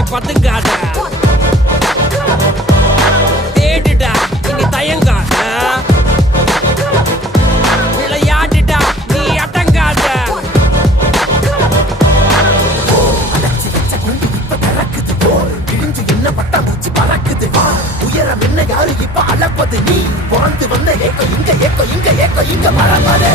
நீ பத்துக்காத, தேடுடா இனி தயங்காத, விளையாடுடா நீ அடங்காத. என்ன பட்டாம்பூச்சி பறக்குது, உயரம் என்ன யாரு இப்ப அளப்பது, நீ வாழ்ந்து வந்த ஏக்கம் இங்க ஏக்கம் இங்க ஏக்கம் இங்க பறப்பது.